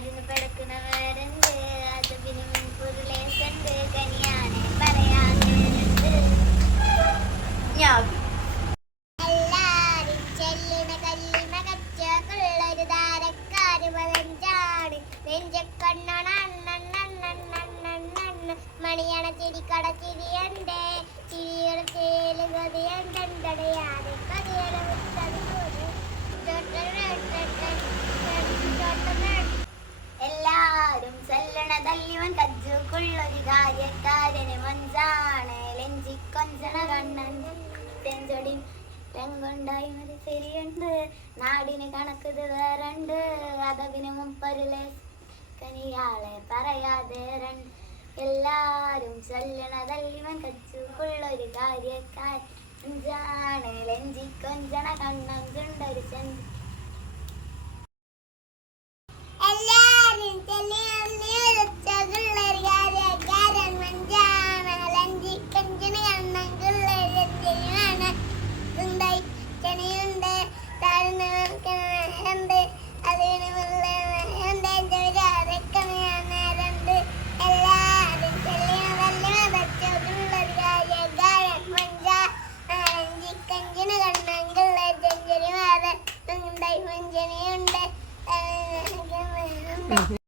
നാടിന് പിടക്കുന്നവരുണ്ട്, അത് പിന്നെ മുൻപുരുളേസുണ്ട്, കനിയാണ് പറയാനുണ്ട്. എല്ലാരും ചെല്ലുന്ന കല്ലിമ കച്ചക്കുള്ളൊരു താരക്കാര് പതഞ്ചാണ് നെഞ്ചക്കണ്ണണ്ണണ്ണണ്ണണ്ണണ്ണണ്ണ മണിയണ ചിരിക്കട ചിരിയണ്ടേ ചിരിയുടെ ചേല് ഗതിയണ്ടടയാതെ കതിയുടെ എല്ലാരും ചെല്ലണതല്ലിവൻ കജ്ജുക്കുള്ളൊരു കാര്യക്കാരന് മഞ്ചാണ് ലെഞ്ചിക്കൊഞ്ചണ കണ്ണൻ ചെഞ്ചൊടി രംഗുണ്ടായി ഒരു ശരിയുണ്ട് നാടിന് കണക്കത് വേറുണ്ട് അതവിന് മുമ്പൊരുളെ കനിയാളെ പറയാതെ രണ്ട് എല്ലാരും ചൊല്ലണതല്ലിവൻ കച്ചുക്കുള്ളൊരു കാര്യക്കാരൻ മഞ്ചാണ് ലെഞ്ചിക്കൊഞ്ചണ കണ്ണൻ ചുണ്ടൊരു ചെഞ്ചി എല്ലാരും ചെല്ലുള്ളൊരു കാര്യക്കാരൻ മഞ്ചാണ് ലെഞ്ചിക്കൊഞ്ചണ കണ്ണൻ ചുള്ളൊരു ചെഞ്ചിയാണ് ഉണ്ടായി ചെണിയുണ്ട് താഴ്ന്നുണ്ട് അതിന് നേരണ്ട് എല്ലാരും ചെല്ലിയുള്ളൊരു കാര്യക്കാരൻ മഞ്ചാഞ്ചിക്കഞ്ചിന് കണ്ണങ്കിള്ള ചെഞ്ചരിമാരെ ഉണ്ടായി മഞ്ചനിയുണ്ട്